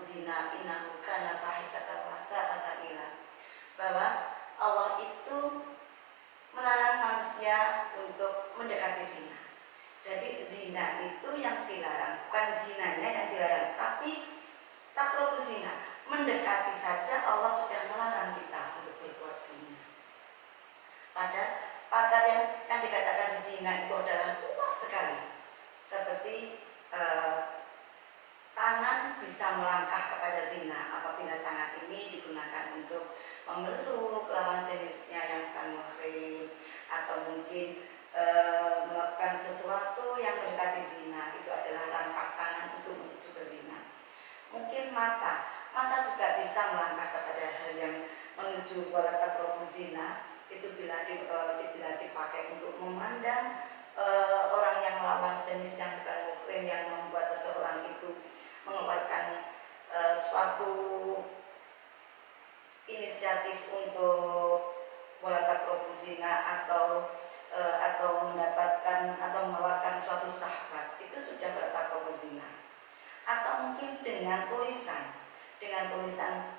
zina innahu kana fahisyatan wa sa'a sabila. Bahwa Allah itu melarang manusia untuk mendekati zina. Jadi zina itu yang dilarang, bukan zinanya yang dilarang, tapi taqrabu zina. Mendekati saja Allah sudah melarang kita untuk berbuat zina. Padahal yang dikatakan zina itu adalah luas sekali. Seperti tangan bisa melangkah kepada zina apabila tangan ini digunakan untuk memeluk lawan jenisnya yang bukan muhrim, atau mungkin melakukan sesuatu yang mendekati zina, itu adalah langkah tangan untuk menuju ke zina. Mungkin mata juga bisa melangkah kepada hal yang menuju wala taqrabu zina, itu bila dipakai untuk memandang orang yang lawan jenis yang bukan muhrim, yang membuat seseorang itu mengeluarkan suatu inisiatif untuk wala taqrabu zina atau mendapatkan atau mengeluarkan suatu syahwat, itu sudah wala taqrabu zina. Atau mungkin dengan tulisan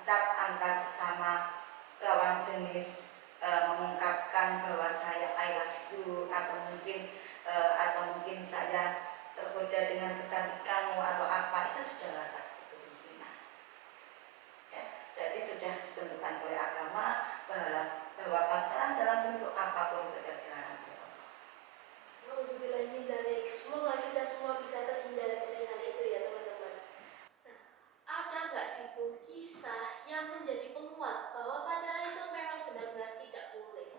cat antar sesama lawan jenis, mengungkapkan bahwa saya I love you, atau mungkin saya tergoda dengan kecantikanmu atau apa, itu sudah wala taqrabu zina. Ya, jadi sudah ditentukan oleh agama bahwa pacaran dalam bentuk apapun tidak dilarang oleh Allah. Alhamdulillah, dari semoga kita semua bisa terhindar dari hal itu ya teman-teman. Nah, ada nggak sih Bu kisah yang menjadi penguat bahwa pacaran itu memang benar-benar tidak boleh?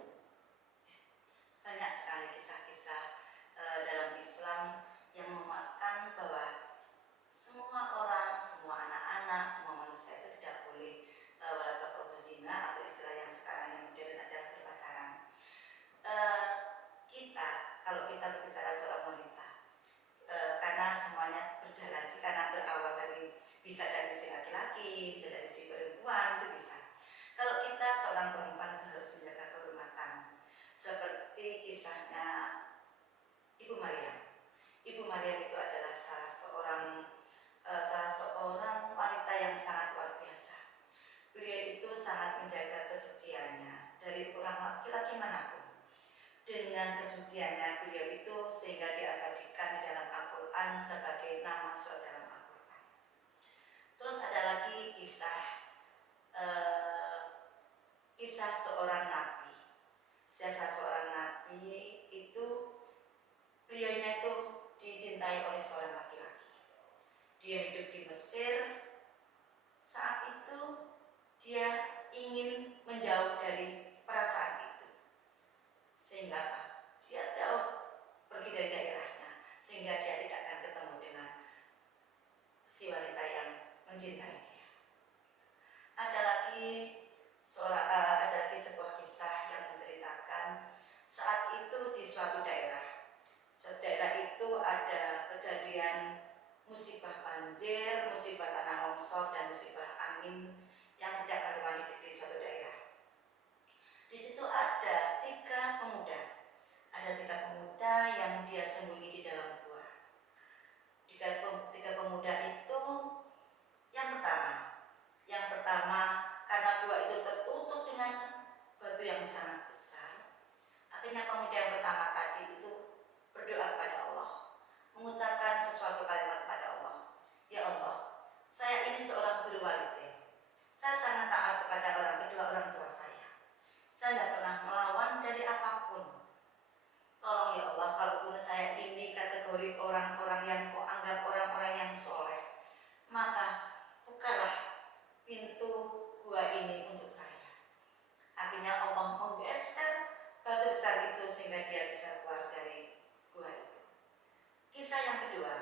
Banyak sekali kisah-kisah dalam Islam yang menguatkan bahwa semua orang, semua anak-anak, semua manusia itu tidak boleh wala taqrabu zina, atau istilah yang sekarang yang modern adalah berpacaran. Kalau kita berbicara soal wanita, karena semuanya berjalan sih, karena berawal bisa dari si laki-laki, bisa dari si perempuan, itu bisa. Kalau kita seorang perempuan itu harus menjaga kehormatan, seperti kisahnya Ibu Maryam. Ibu Maryam itu adalah salah seorang wanita yang sangat luar biasa. Beliau itu sangat menjaga kesuciannya dari orang laki-laki manapun. Dengan kesuciannya beliau itu sehingga diabadikan di dalam Al-Quran sebagai nama surat dalam Al-Quran. Terus ada lagi kisah seorang nabi. Seorang nabi itu beliaunya itu dicintai oleh seorang laki-laki. Dia hidup di Mesir. Saat itu dia ingin menjauh dari perasaan itu, sehingga dia jauh pergi dari daerahnya, sehingga dia tidak akan ketemu dengan si wanita yang mencintai dia. Ada lagi sebuah kisah yang menceritakan saat itu di suatu daerah itu ada kejadian musibah banjir, musibah tanah longsor, dan musibah angin yang tidak karuan di suatu daerah. Di situ ada tiga pemuda yang dia sembunyi di dalam gua. Tiga pemuda itu, yang pertama karena gua itu tertutup dengan batu yang sangat besar, akhirnya pemuda yang pertama tadi itu berdoa kepada Allah, mengucapkan sesuatu kalimat kepada Allah. Ya Allah, saya ini seorang berwalidain. Saya sangat taat kepada kedua orang tua saya. Saya tidak pernah melawan dari apapun. Tolong ya Allah, kalaupun saya ini kategori orang-orang yang kau anggap orang-orang yang soleh, maka bukalah pintu gua ini untuk saya. Akhirnya Allah menggeser batu besar itu sehingga dia bisa keluar dari gua itu. Kisah yang kedua,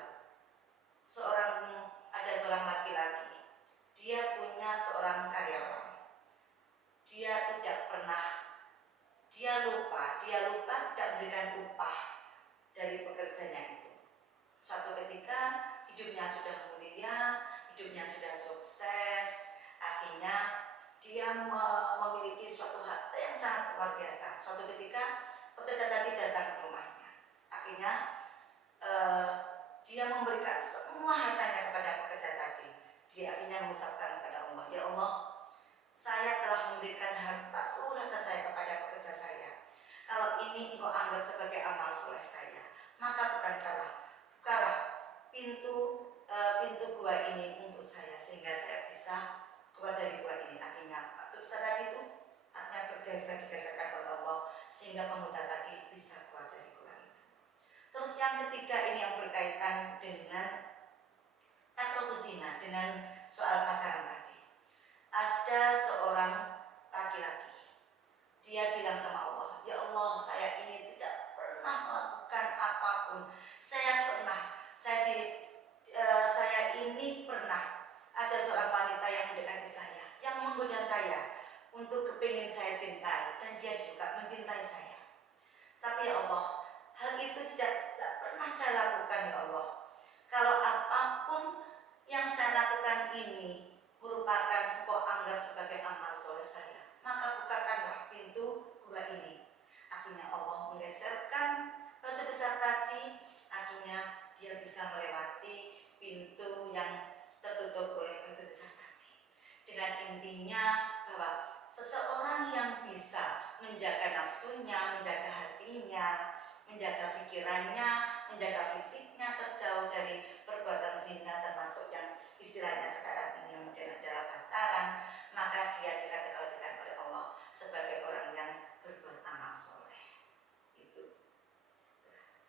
ada seorang laki-laki. Dia punya seorang karyawan. Dia lupa tidak memberikan upah dari pekerjanya itu. Suatu ketika hidupnya sudah mulia, hidupnya sudah sukses, akhirnya dia memiliki suatu harta yang sangat luar biasa. Suatu ketika pekerja tadi datang ke rumahnya. Akhirnya dia memberikan semua hartanya kepada pekerja tadi. Dia akhirnya mengucapkan Allah, saya telah memberikan harta seluruh harta saya kepada pekerja saya. Kalau ini engkau anggap sebagai amal soleh saya, maka bukalah pintu gua ini untuk saya sehingga saya bisa keluar dari gua ini. Akhirnya waktu besar tadi itu akhirnya digeserkan oleh Allah sehingga pemuda tadi bisa keluar dari gua itu. Terus yang ketiga ini yang berkaitan dengan takrobusina, dengan soal pacaran tadi. Ada seorang laki-laki, dia bilang sama Allah, ya Allah, saya ini tidak pernah melakukan apapun. Saya ini pernah ada seorang wanita yang mendekati saya, yang menggoda saya untuk kepingin saya cintai, dan dia juga mencintai saya. Tapi ya Allah, hal itu tidak pernah saya lakukan ya Allah. Kalau apapun yang saya lakukan ini merupakan kau anggap sebagai amal soleh saya, maka bukakanlah pintu gua ini. Akhirnya Allah menggeserkan batu besar tadi, akhirnya dia bisa melewati pintu yang tertutup oleh batu besar tadi. Dengan intinya bahwa seseorang yang bisa menjaga nafsunya, menjaga hatinya, menjaga pikirannya, menjaga fisiknya terjauh dari perbuatan zina, termasuk yang istilahnya sekarang ini yang modern adalah pacaran, maka dia dikatakan oleh Allah sebagai orang yang berbuat amal soleh. Itu.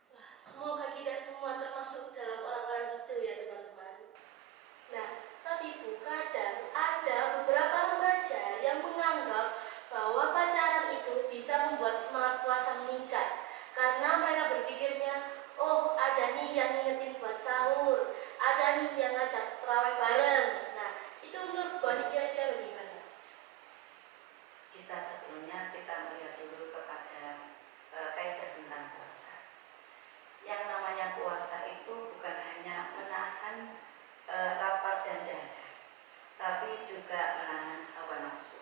Wah, semoga kita semua termasuk dalam orang-orang itu ya teman-teman. Nah, tapi Bu, kadang ada beberapa remaja yang menganggap bahwa pacaran itu bisa membuat semangat puasa meningkat. Karena mereka berpikirnya, oh ada nih yang ngingetin buat sahur, ada nih yang ngajak terawih bareng. Nah, itu menurut Bu Ani kira-kira bagaimana? Sebelumnya kita melihat dulu kepada kaidah tentang puasa. Yang namanya puasa itu bukan hanya menahan lapar dan dahaga, tapi juga menahan hawa nafsu.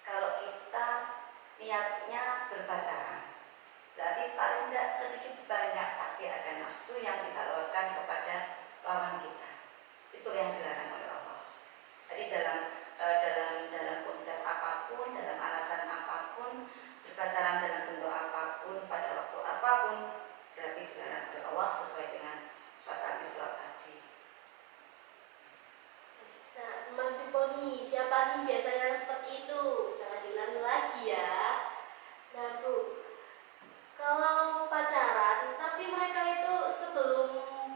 Kalau kita niatnya berpacaran, berarti paling tidak sedikit banyak pasti ada nafsu yang kita luarkan kepada lawan kita. Itu yang dilarang oleh Allah. Jadi dalam konsep apapun, dalam alasan apapun, berpacaran dalam bentuk apapun, pada waktu apapun, berarti dilarang oleh Allah sesuai dengan surat Al-Isra tadi. Nah, teman Simponi, siapa nih biasanya yang seperti itu? Jangan diulangi lagi ya. Nah, Bu, kalau pacaran, tapi mereka itu sebelum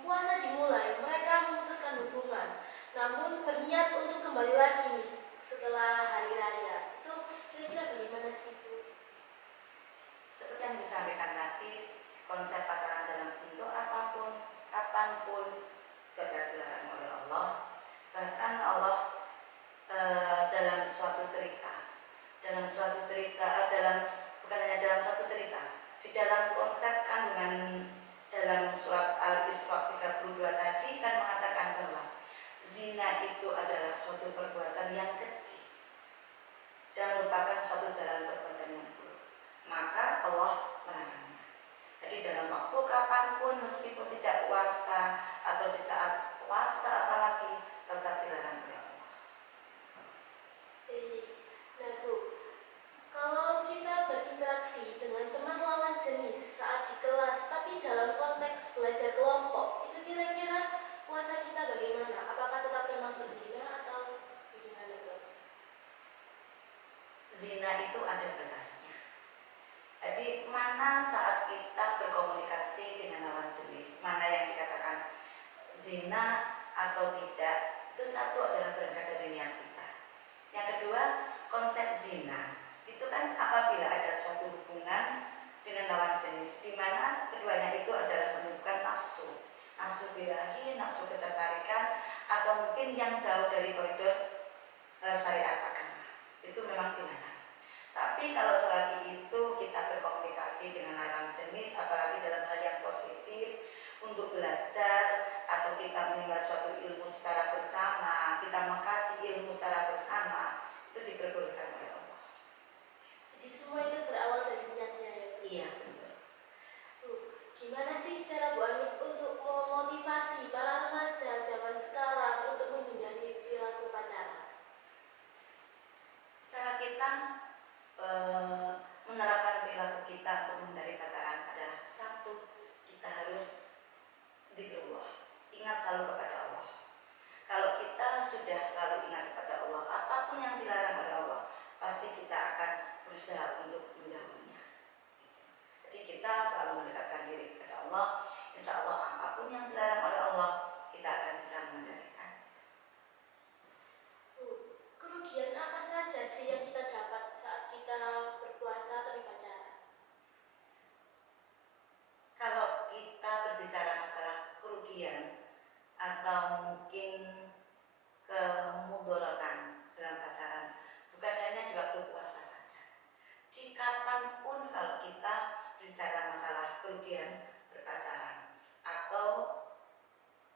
puasa dimulai, mereka memutuskan hubungan, namun berniat untuk kembali lagi nih setelah hari raya. Itu kira-kira bagaimana sih, Bu? Seperti yang disampaikan tadi, konsep pacaran dalam bentuk apapun, kapanpun, tidak dilarang oleh Allah. Bahkan Allah dalam suatu cerita, bukan hanya dalam suatu cerita, di dalam konsep kandungan dalam surat Al-Isra 32 tadi kan mengatakan bahwa zina itu adalah suatu perbuatan yang kecil dan merupakan suatu jalan perbuatan yang buruk. Maka Allah melarangnya. Jadi dalam waktu kapanpun, meskipun tidak puasa atau di saat puasa apalagi, tetap dilarang oleh Allah. Nah, Bu, kalau kita berinteraksi dengan teman lawan jenis saat di kelas, tapi dalam konteks belajar kelompok, itu kira-kira puasa kita bagaimana? Apakah tetap termasuk zina atau bagaimana, Bu? Zina itu ada batasnya. Jadi mana saat kita berkomunikasi dengan lawan jenis, mana yang dikatakan zina atau tidak, itu satu adalah berangkat dari niat kita. Yang kedua, konsep zina itu kan apabila ada suatu hubungan dengan lawan jenis di mana keduanya itu adalah menunjukkan nafsu birahi, nafsu ketertarikan, atau mungkin yang jauh dari koridor syariat agama, itu memang dilarang. Tapi kalau selagi itu kita berkomunikasi dengan lawan jenis, apalagi dalam hal yang positif untuk belajar atau kita menimba suatu ilmu secara bersama, kita mengkaji ilmu secara bersama, itu diperbolehkan oleh Allah. Jadi semua itu berawal dari niatnya ya, Bu? Iya, betul. Bu, gimana sih cara Bu Ani untuk memotivasi para remaja zaman sekarang untuk menghindari perilaku pacaran? kita untuk menghindari pacaran adalah satu, kita harus dzikrullah, ingat selalu kepada Allah. Kalau kita sudah selalu ingat kepada Allah, apapun yang dilarang oleh Allah, pasti kita akan berusaha untuk menjauhinya. Jadi kita selalu mendekatkan diri kepada Allah. Insya Allah apapun yang dilarang oleh Allah, kita akan bisa mengendalikan. Bu, kerugian apa saja sih yang kita dapat saat kita berpuasa tapi pacaran? Kalau kita berbicara masalah kerugian atau mungkin kemudorotan dalam pacaran, bukan hanya di waktu puasa saja. Di kapanpun kalau kita bicara masalah kerugian berpacaran atau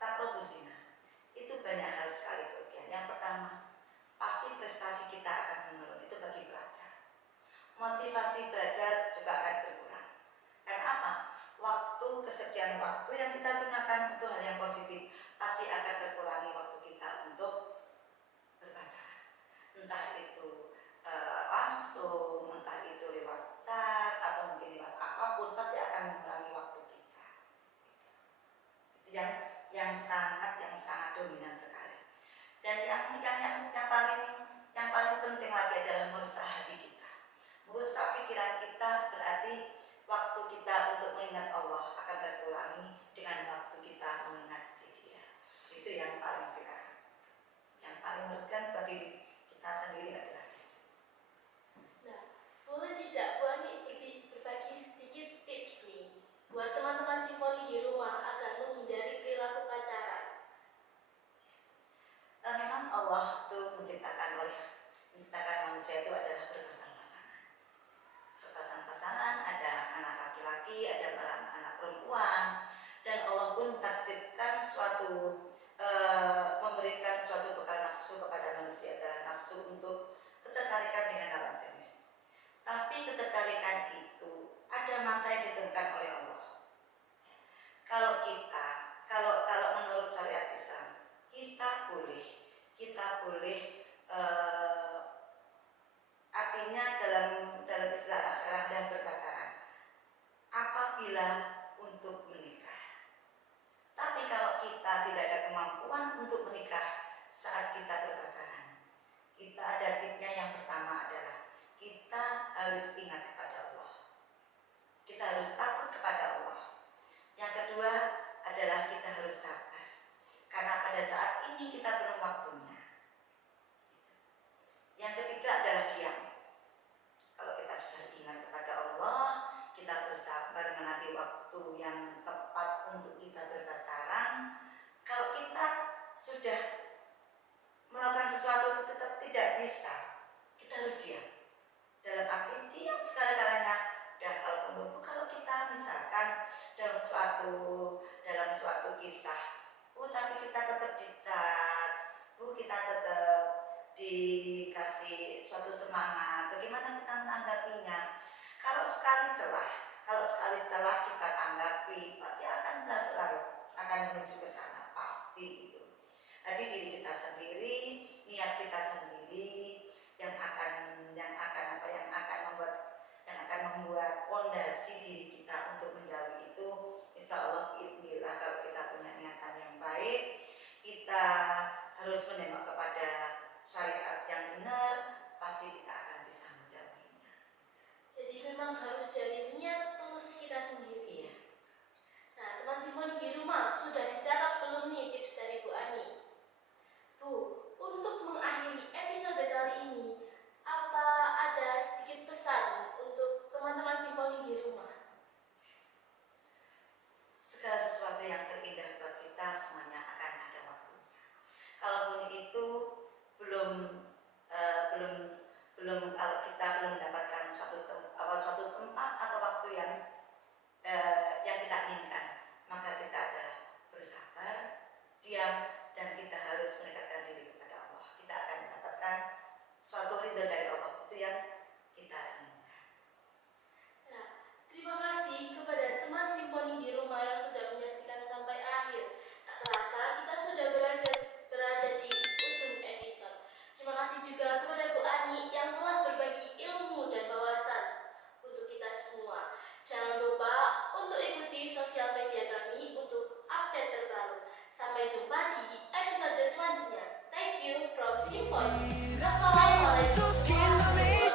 takrobus zina, itu banyak hal sekali kerugian. Yang pertama, pasti prestasi kita akan menurun, itu bagi pelajar. Motivasi belajar juga akan berkurang. Karena apa? Kesediaan waktu yang kita gunakan untuk hal yang positif pasti akan terkurangi waktu kita untuk berpacaran. Entah itu langsung, entah itu lewat chat atau mungkin lewat apapun, pasti akan mengurangi waktu kita. Itu yang sangat dominan sekali. Dan yang paling penting lagi adalah merusak hati kita, merusak pikiran kita. Berarti waktu kita untuk mengingat Allah akan terkurangi dengan waktu kita mengingat si Dia. Itu yang paling dekat, yang paling merugikan bagi kita sendiri adalah itu. Nah, boleh tidak Bu Ani berbagi sedikit tips nih buat teman-teman simfoni di rumah agar menghindari perilaku pacaran? Memang Allah itu menciptakan manusia itu adalah berpasang-pasangan. Berpasang-pasangan, ada anak laki-laki, ada anak perempuan, dan Allah pun takdirkan memberikan suatu bekal nafsu kepada manusia, adalah nafsu untuk ketertarikan dengan lawan jenis. Tapi ketertarikan itu ada masa yang ditentukan oleh Allah. Kalau menurut syariat Islam, kita boleh artinya dalam istilah sekarang dan berpacaran apabila untuk menikah. Tapi kalau kita tidak ada kemampuan untuk menikah saat kita berpacaran, kita ada tipsnya. Yang pertama adalah kita harus ingat kepada Allah, kita harus takut kepada Allah. Yang kedua adalah kita harus sabar, karena pada saat ini kita belum waktunya. Yang ketiga adalah diam. Kalau kita sudah ingat kepada Allah, kita bersabar menanti waktu yang tepat untuk kita berpacaran. Kalau kita sudah melakukan sesuatu itu tetap tidak bisa, kita harus diam. Dalam arti diam sekali-kalanya. Dan kalau kita misalkan dalam suatu kisah, tapi kita tetap dicat, kita tetap dikasih suatu semangat, bagaimana kita menanggapinya? Kalau sekali celah kita tanggapi, pasti akan berlarut-larut, akan menuju ke sana, pasti itu. Jadi diri kita sendiri, niat kita sendiri yang akan membuat fondasi diri kita untuk menjauhi itu. Insya Allah, bismillah, kalau kita punya niatan yang baik, kita harus menengok kepada syariat yang benar, pasti kita akan bisa menjauhinya. Jadi memang harus dari niat tulus kita sendiri. Iya. Nah, teman simfoni di rumah sudah dicatat belum nih tips dari Bu Ani? Bu, untuk mengakhiri episode Jangan lupa untuk ikuti sosial media kami untuk update terbaru. Sampai jumpa di episode selanjutnya. Thank you from Symphony. Wassalamualaikum warahmatullahi wabarakatuh.